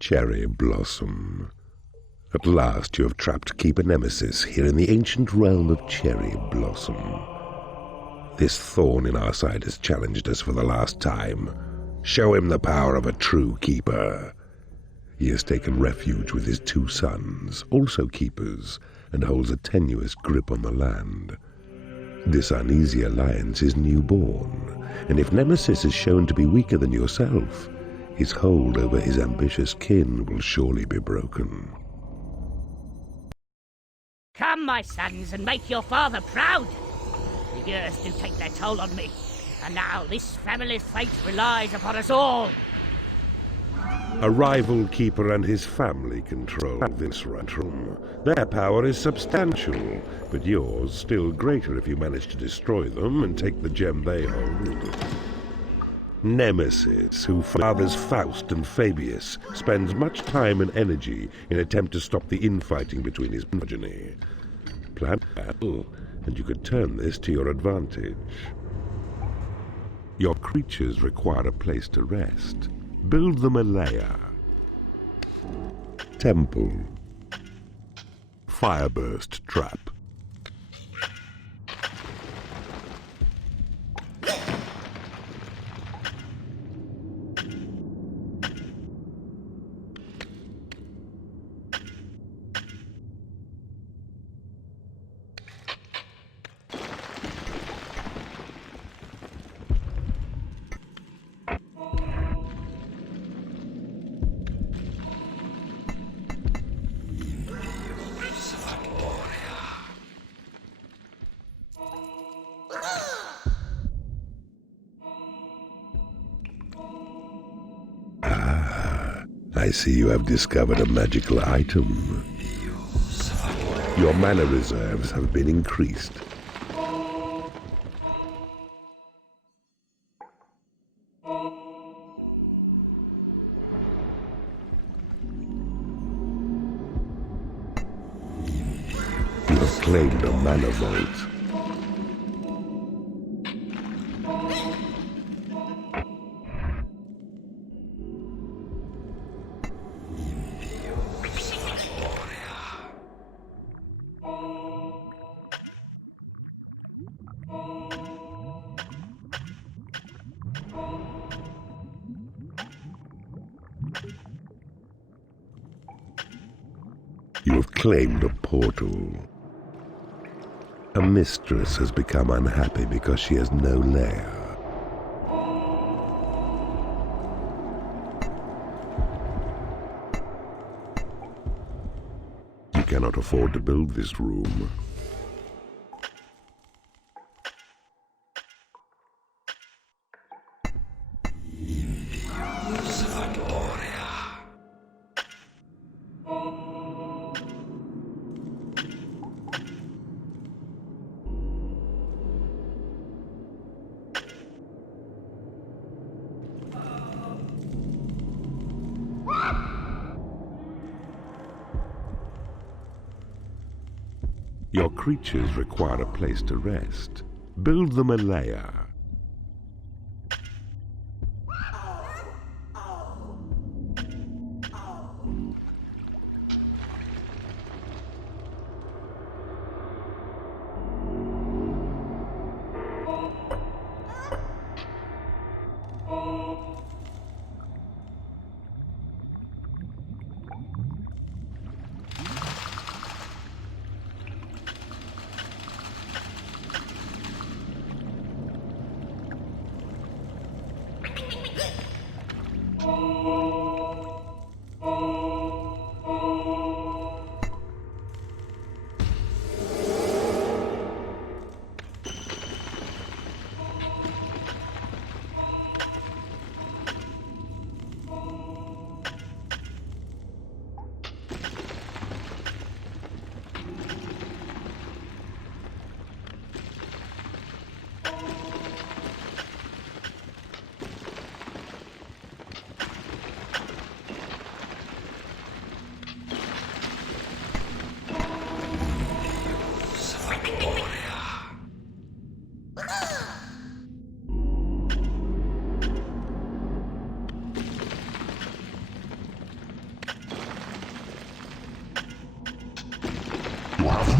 Cherryblosem. At last you have trapped Keeper Nemesis here in the ancient realm of Cherryblosem. This thorn in our side has challenged us for the last time. Show him the power of a true keeper. He has taken refuge with his 2 sons, also keepers, and holds a tenuous grip on the land. This uneasy alliance is newborn, and if Nemesis is shown to be weaker than yourself, his hold over his ambitious kin will surely be broken. Come, my sons, and make your father proud. The years do take their toll on me, and now this family's fate relies upon us all. A rival keeper and his family control this room. Their power is substantial, but yours still greater if you manage to destroy them and take the gem they hold. Nemesis, who fathers Faust and Fabius, spends much time and energy in attempt to stop the infighting between his progeny. Plan battle, and you could turn this to your advantage. Your creatures require a place to rest. Build them a lair. Temple. Fireburst trap. I see you have discovered a magical item. Your mana reserves have been increased. You have claimed a mana vault. You have claimed a portal. A mistress has become unhappy because she has no lair. You cannot afford to build this room. Your creatures require a place to rest. Build them a lair.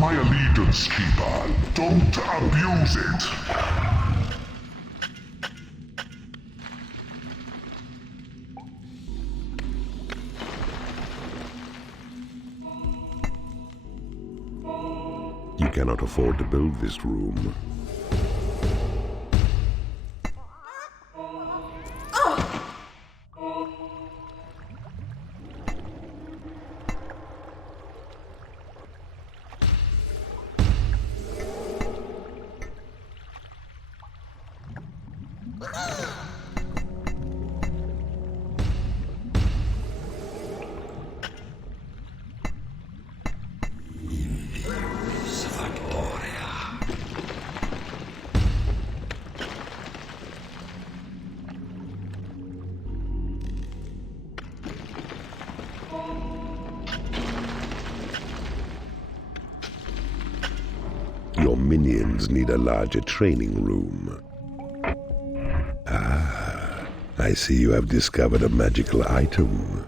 my allegiance, Keeper. Don't abuse it. You cannot afford to build this room. Your minions need a larger training room. Ah, I see you have discovered a magical item.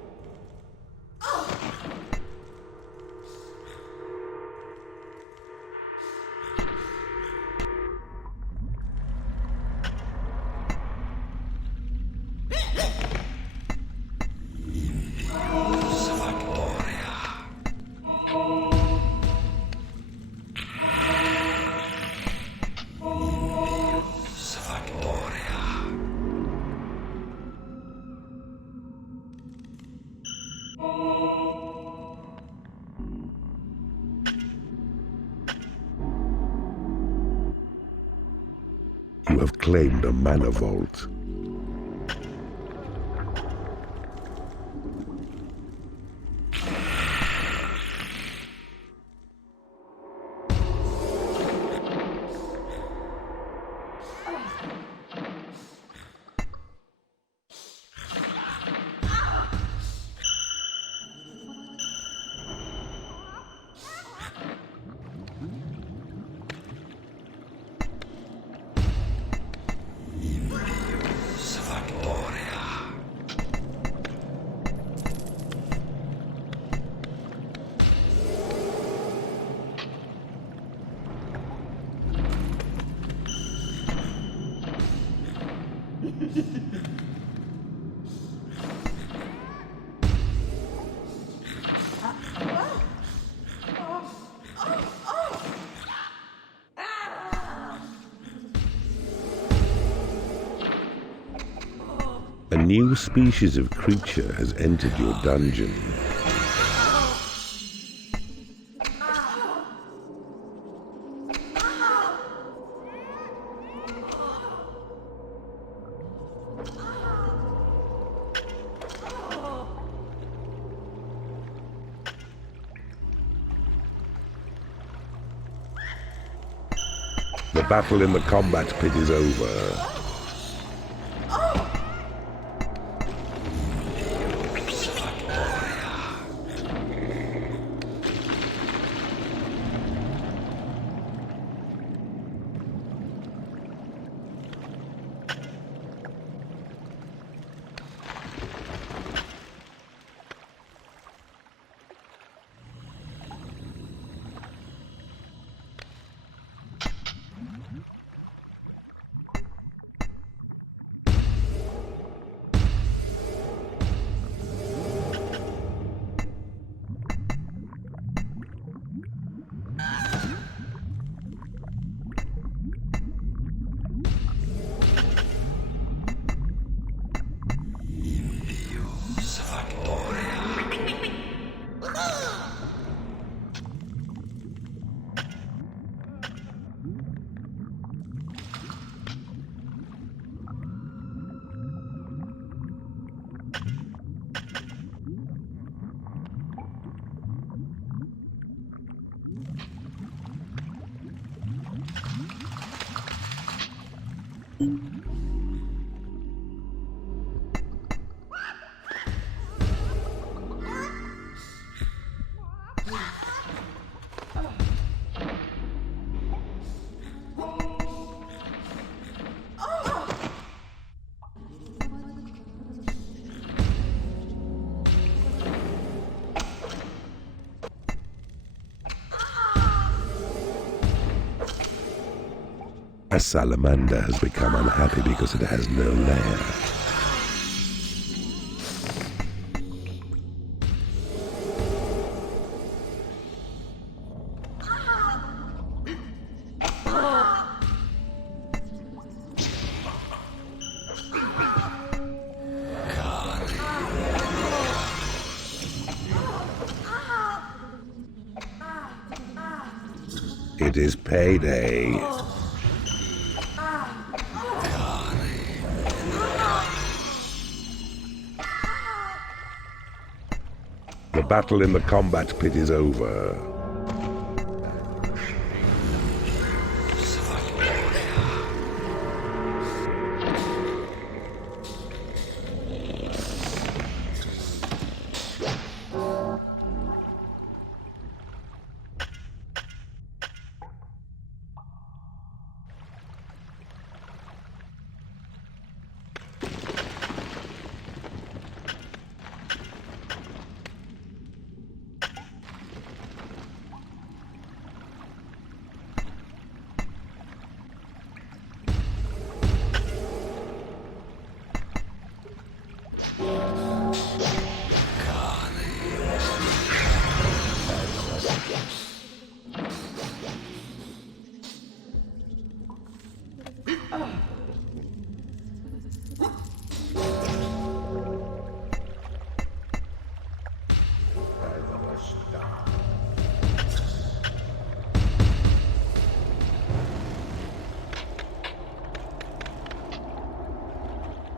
You have claimed a mana vault. A new species of creature has entered your dungeon. The battle in the combat pit is over. A salamander has become unhappy because it has no lair. It is payday. The battle in the combat pit is over.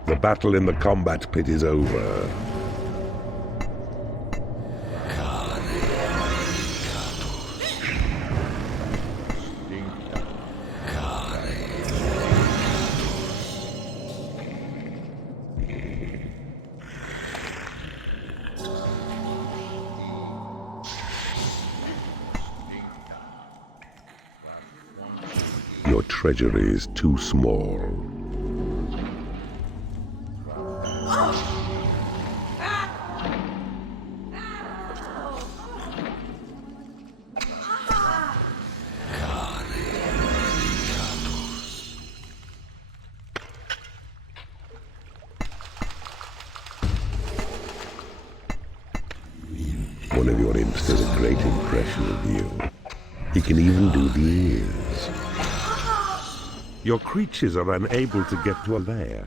The battle in the combat pit is over. Your treasury is too small. One of your imps does a great impression of you. He can even do the ears. Your creatures are unable to get to a lair.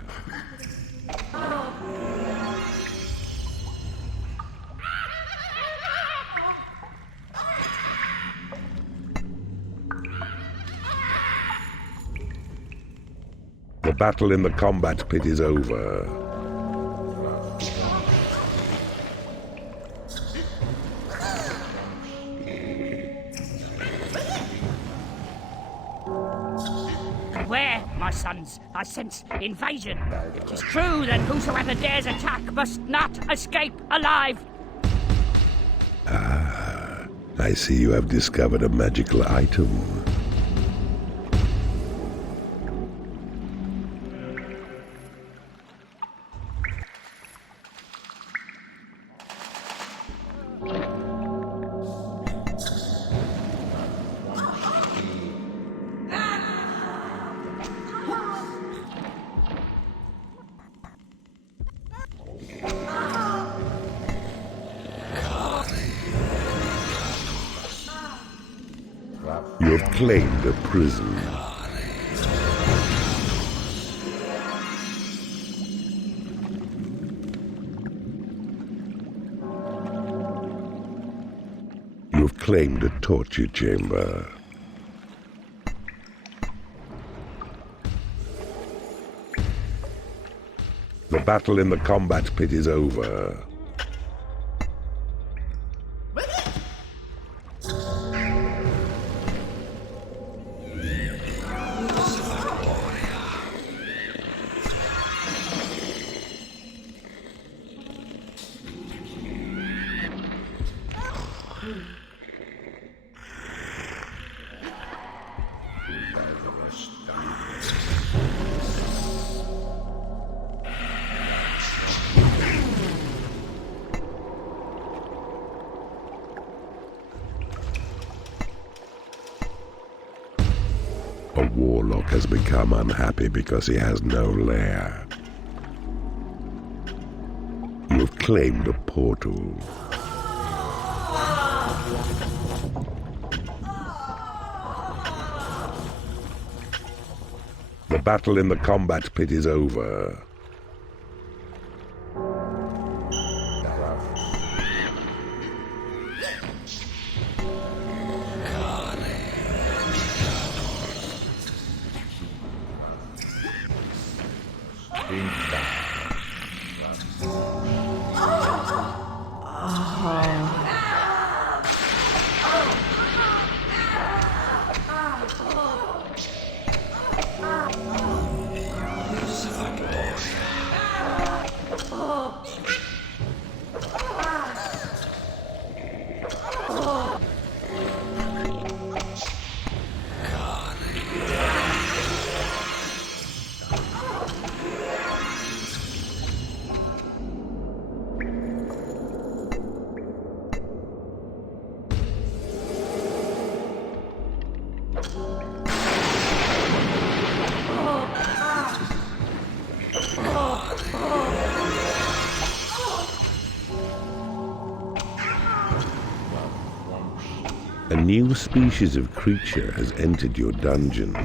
The battle in the combat pit is over. Beware, my sons, I sense invasion. It is true that whosoever dares attack must not escape alive. Ah, I see you have discovered a magical item. You have claimed a prison. You have claimed a torture chamber. The battle in the combat pit is over. A warlock has become unhappy because he has no lair. You have claimed a portal. The battle in the combat pit is over. A new species of creature has entered your dungeon.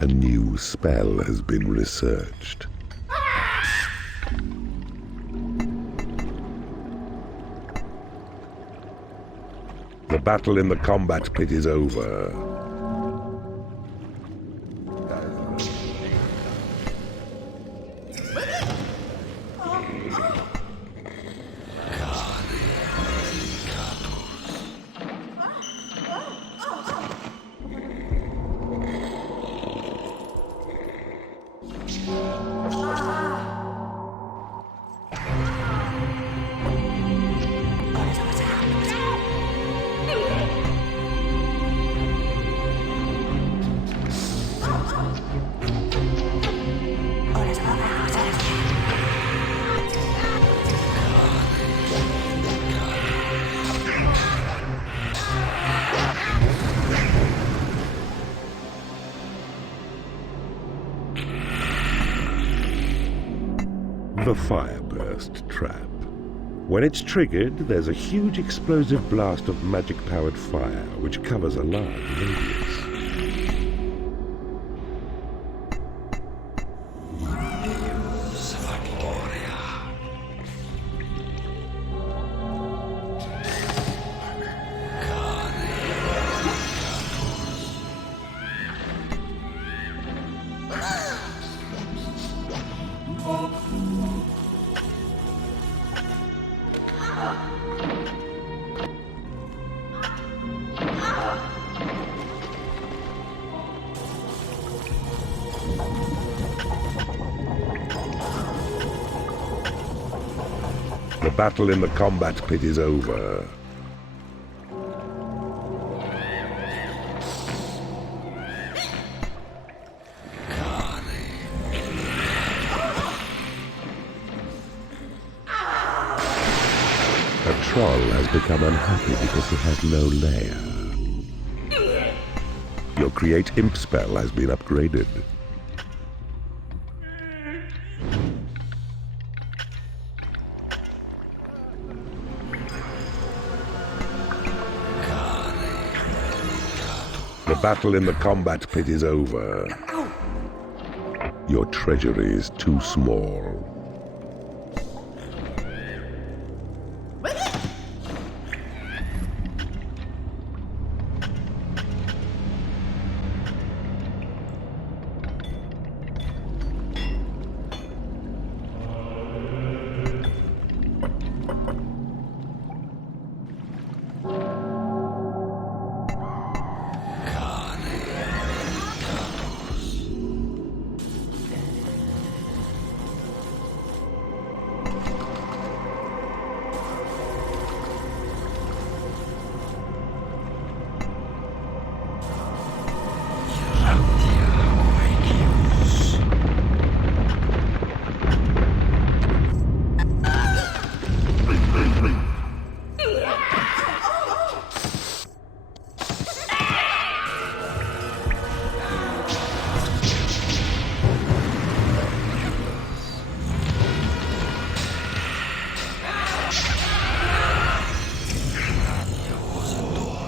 A new spell has been researched. The battle in the combat pit is over. The Fireburst Trap. When it's triggered, there's a huge explosive blast of magic-powered fire which covers a large radius. The battle in the combat pit is over. A troll has become unhappy because he has no lair. Your Create Imp spell has been upgraded. The battle in the combat pit is over. Your treasury is too small.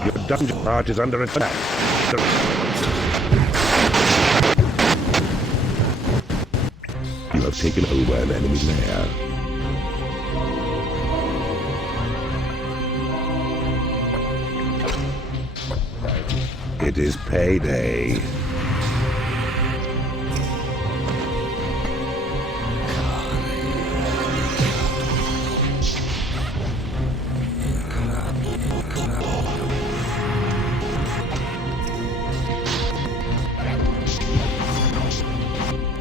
Your dungeon heart is under attack. You have taken over an enemy lair. It is payday.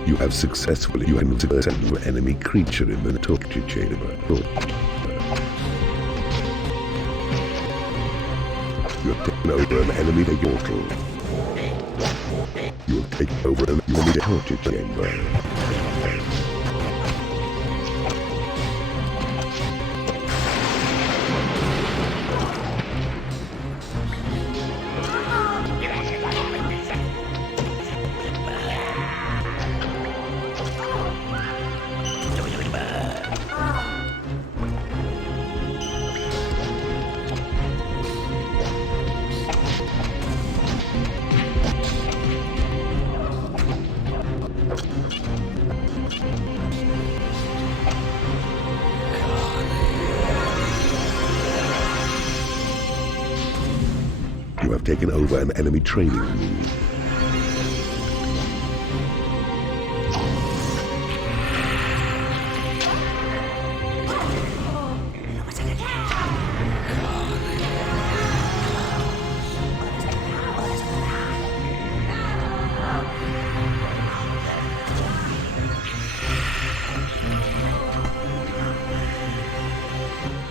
You have successfully entered an enemy creature in the torture chamber. You have taken over an enemy portal. You have taken over an enemy torture chamber. You have taken over an enemy training room.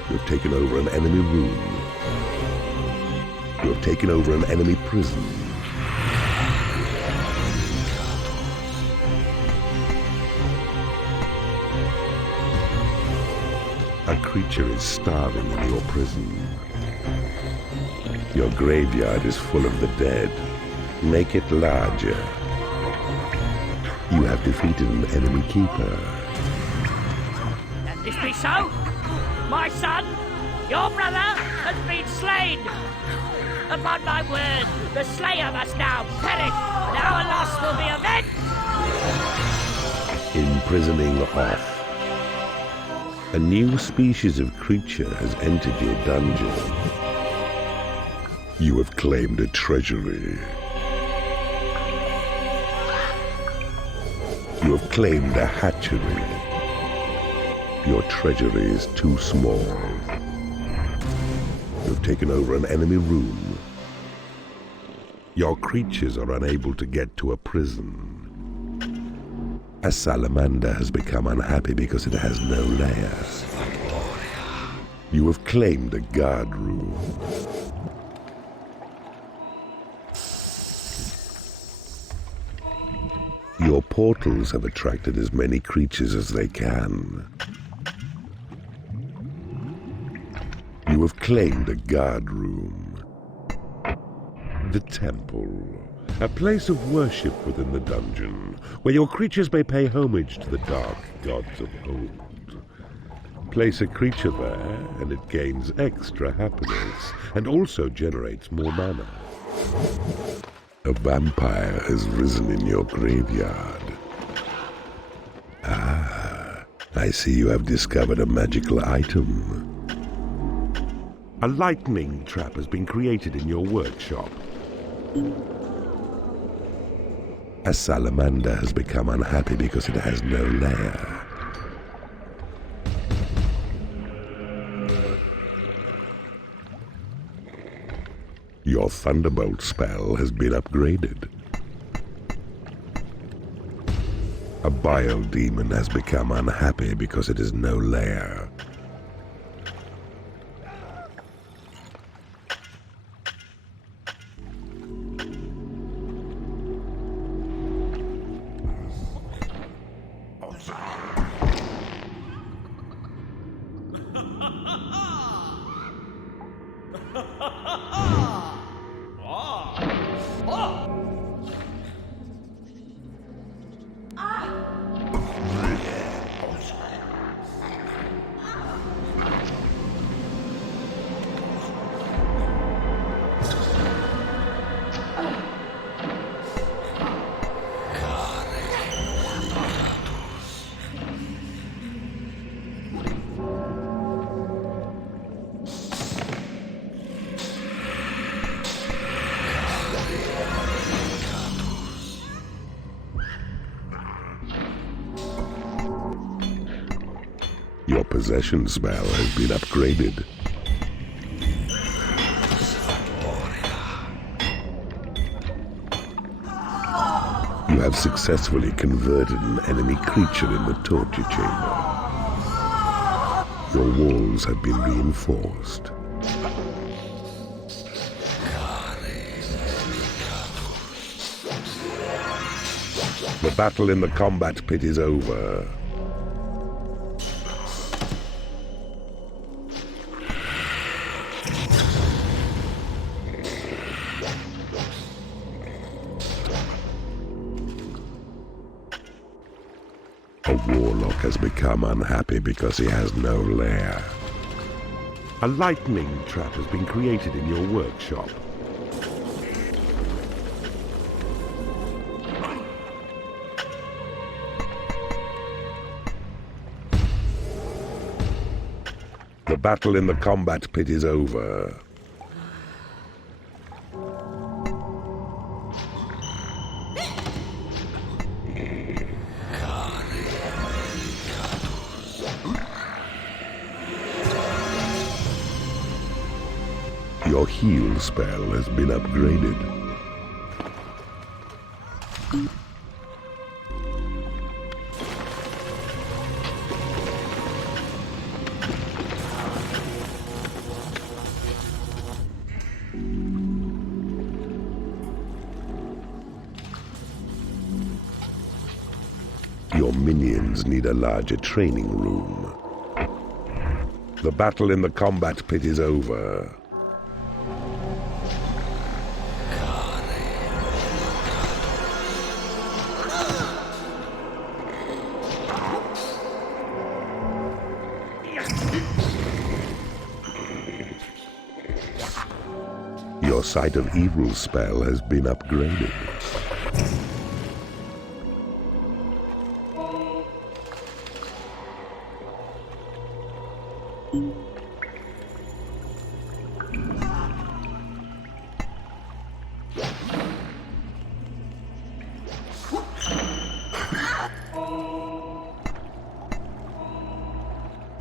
You have taken over an enemy room. You have taken over an enemy prison. A creature is starving in your prison. Your graveyard is full of the dead. Make it larger. You have defeated an enemy keeper. Can this be so? My son, your brother, has been slain. Upon my word, the Slayer must now perish, and our loss will be avenged! Imprisoning off. A new species of creature has entered your dungeon. You have claimed a treasury. You have claimed a hatchery. Your treasury is too small. You have taken over an enemy room. Your creatures are unable to get to a prison. A salamander has become unhappy because it has no lair. You have claimed a guard room. Your portals have attracted as many creatures as they can. You have claimed a guard room. The temple, a place of worship within the dungeon, where your creatures may pay homage to the dark gods of old. Place a creature there, and it gains extra happiness, and also generates more mana. A vampire has risen in your graveyard. Ah, I see you have discovered a magical item. A lightning trap has been created in your workshop. A salamander has become unhappy because it has no lair. Your thunderbolt spell has been upgraded. A bile demon has become unhappy because it has no lair. possession spell has been upgraded. You have successfully converted an enemy creature in the torture chamber. Your walls have been reinforced. The battle in the combat pit is over. A warlock has become unhappy because he has no lair. A lightning trap has been created in your workshop. The battle in the combat pit is over. Your heal spell has been upgraded. Your minions need a larger training room. The battle in the combat pit is over. Your Sight of Evil spell has been upgraded.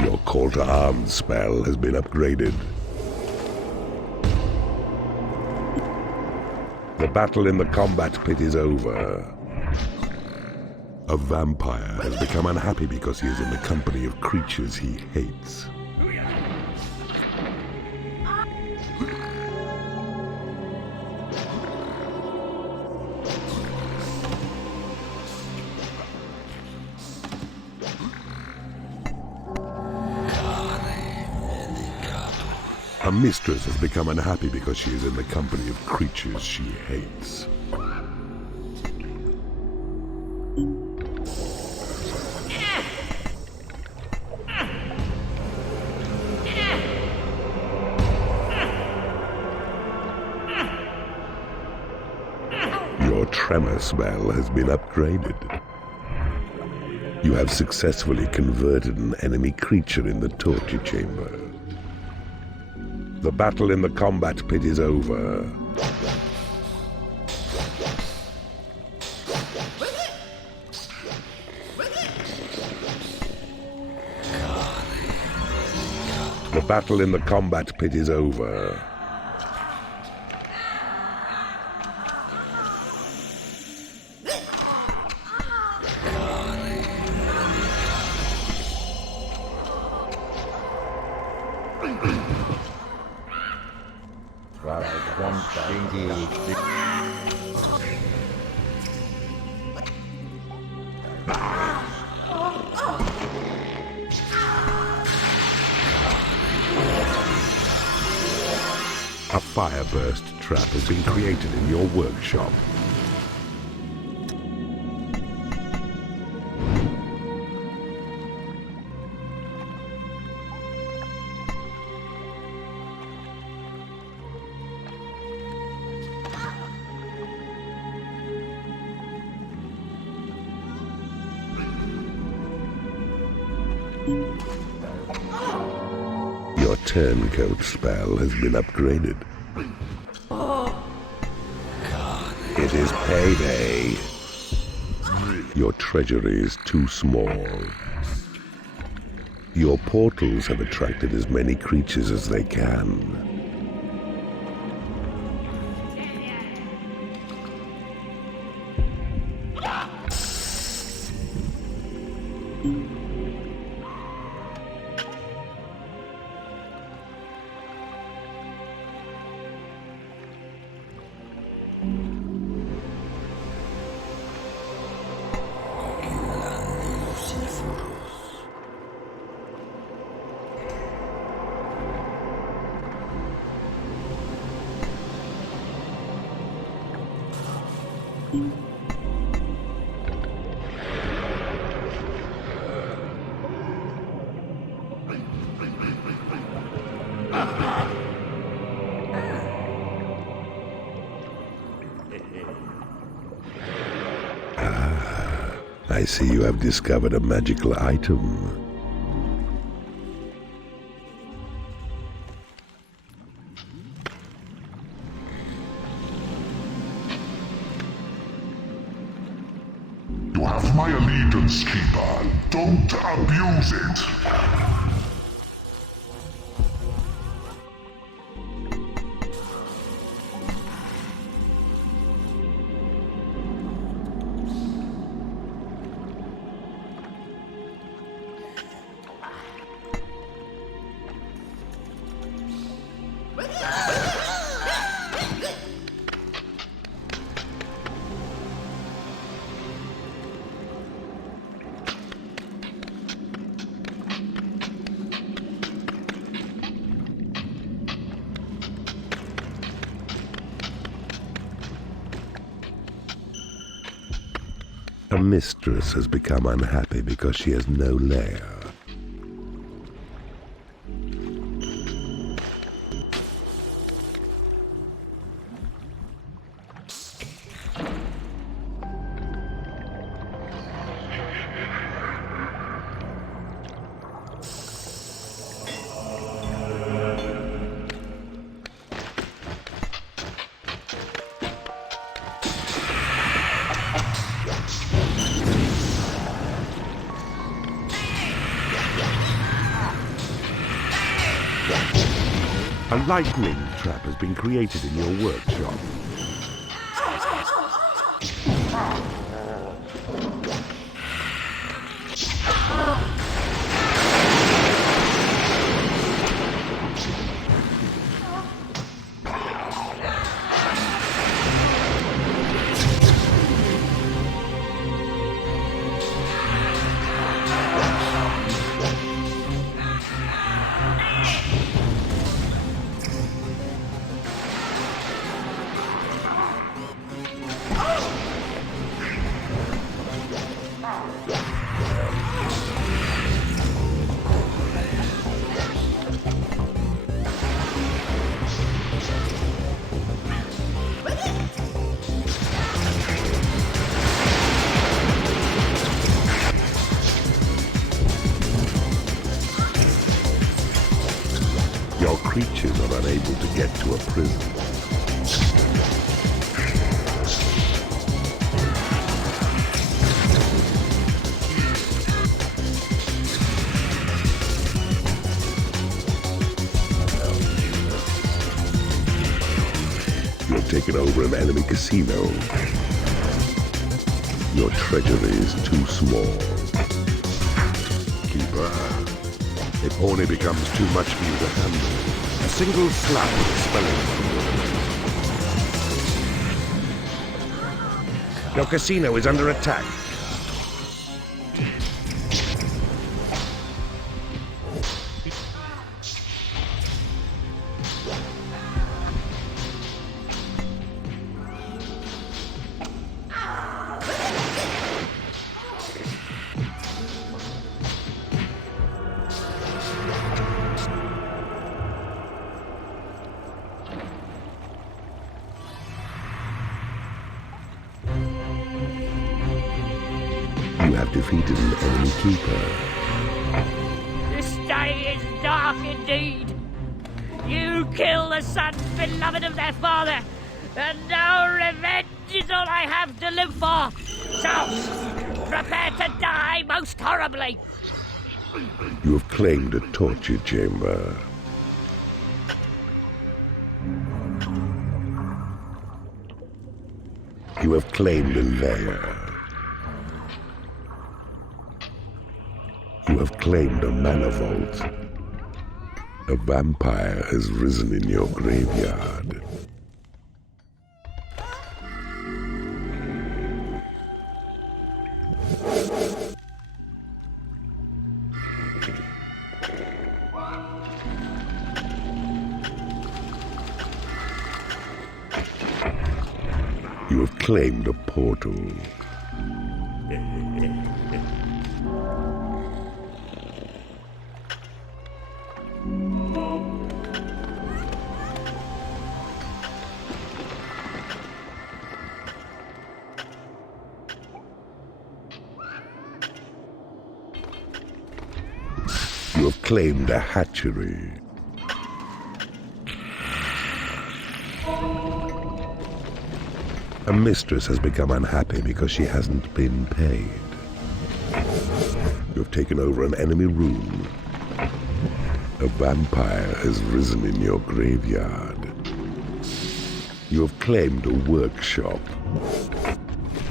Your Call to Arms spell has been upgraded. The battle in the combat pit is over. A vampire has become unhappy because he is in the company of creatures he hates. A mistress has become unhappy because she is in the company of creatures she hates. Your Tremor spell has been upgraded. You have successfully converted an enemy creature in the torture chamber. The battle in the combat pit is over. The battle in the combat pit is over. A fireburst trap has been created in your workshop. Your Turncoat spell has been upgraded. It is payday. Your treasury is too small. Your portals have attracted as many creatures as they can. I see you have discovered a magical item. You have my allegiance, Keeper. Don't abuse it. A mistress has become unhappy because she has no lair. A lightning trap has been created in your workshop. Your creatures are unable to get to a prison. You've taken over an enemy casino. Your treasury is too small. Keeper, it only becomes too much for you to handle. A single slap will expel it from your domain. Your casino is under attack. You have defeated an enemy keeper. This day is dark indeed. You kill the sons beloved of their father, and now revenge is all I have to live for. So, prepare to die most horribly. You have claimed a torture chamber. You have claimed a lair. You have claimed a manor vault. A vampire has risen in your graveyard. You have claimed a portal. You have claimed a hatchery. A mistress has become unhappy because she hasn't been paid. You have taken over an enemy room. A vampire has risen in your graveyard. You have claimed a workshop.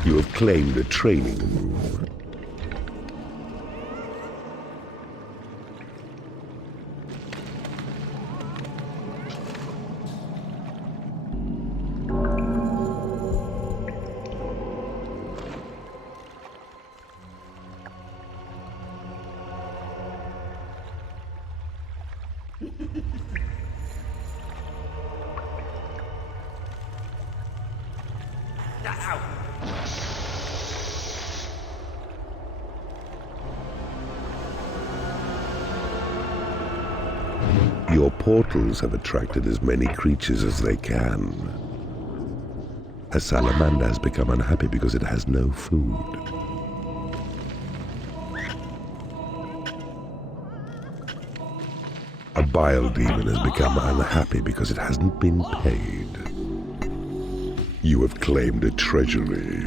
You have claimed a training room. Your portals have attracted as many creatures as they can. A salamander has become unhappy because it has no food. A bile demon has become unhappy because it hasn't been paid. You have claimed a treasury.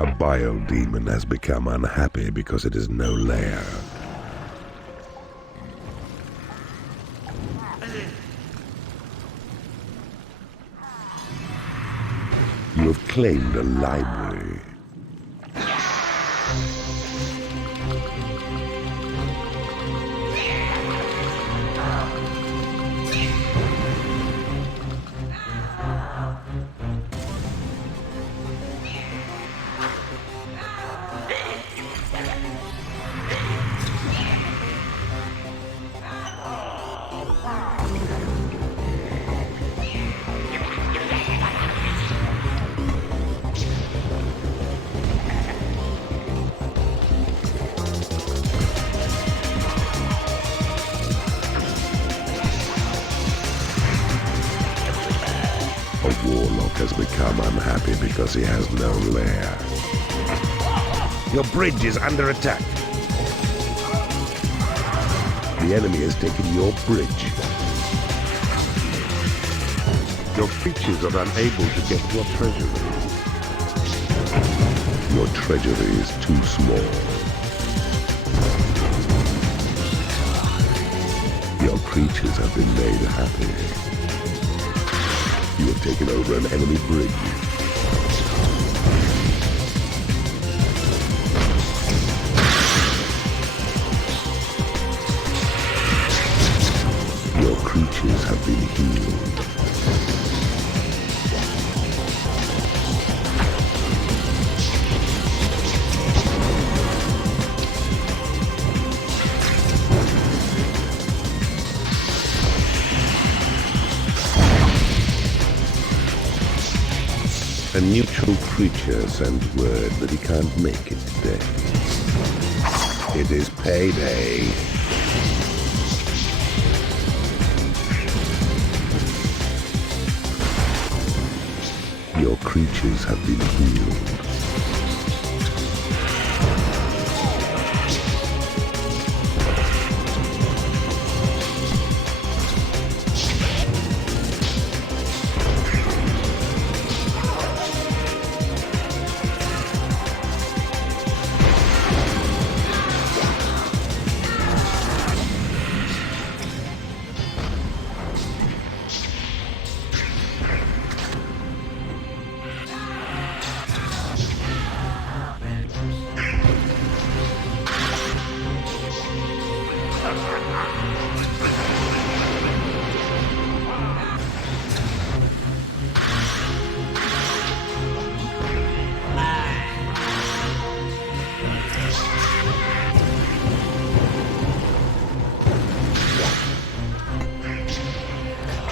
A bile demon has become unhappy because it is no lair. You have claimed a library. A warlock has become unhappy because he has no lair. Your bridge is under attack. The enemy has taken your bridge. Your creatures are unable to get your treasury. Your treasury is too small. Your creatures have been made happy. You have taken over an enemy bridge. Your creatures have been healed. A neutral creature sends word that he can't make it today. It is payday. Your creatures have been healed.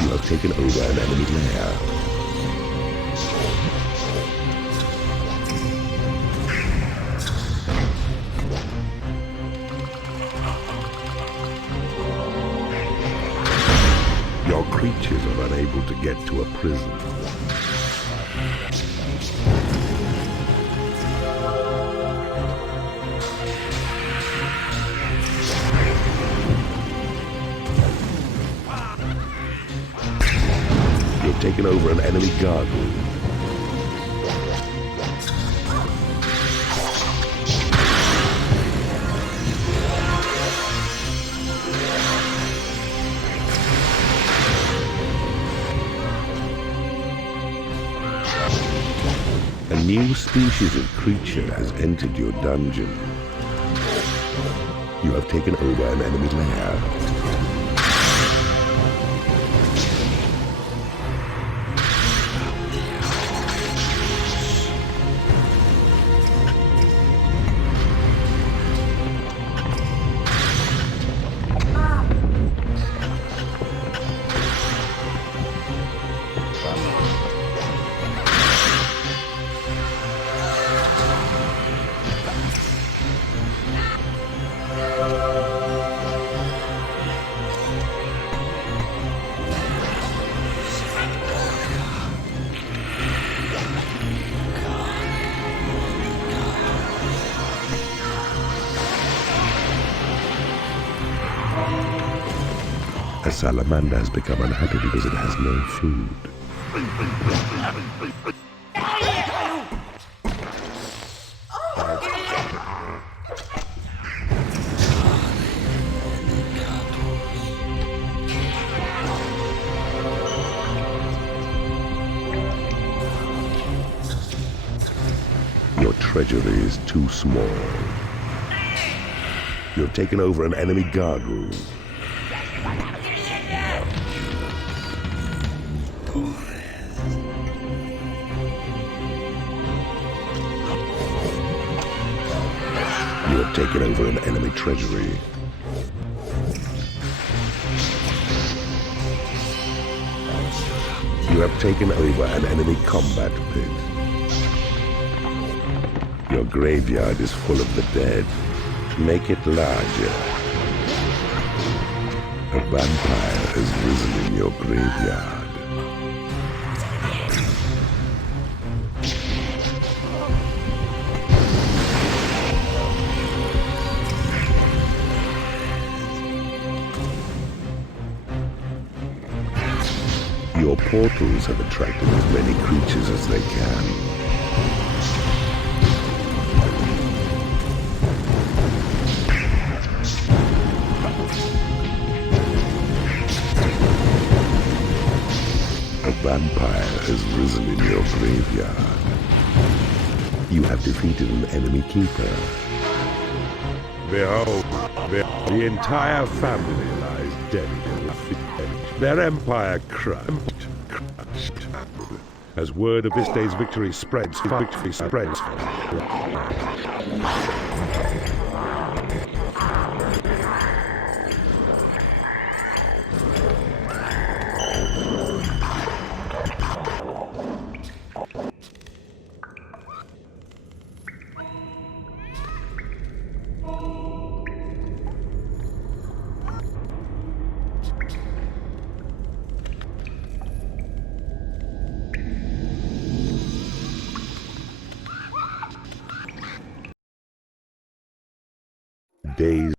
You have taken over an enemy lair. Your creatures are unable to get to a prison. You've taken over an enemy guard room. A new species of creature has entered your dungeon. You have taken over an enemy lair. A salamander has become unhappy because it has no food. Your treasury is too small. You have taken over an enemy guard room. You have taken over an enemy treasury. You have taken over an enemy combat pit. Your graveyard is full of the dead. Make it larger. A vampire has risen in your graveyard. Your portals have attracted as many creatures as they can. A vampire has risen in your graveyard. You have defeated an enemy keeper. Behold, the entire family lies dead in the field. Their empire crushed. As word of this day's victory spreads, days.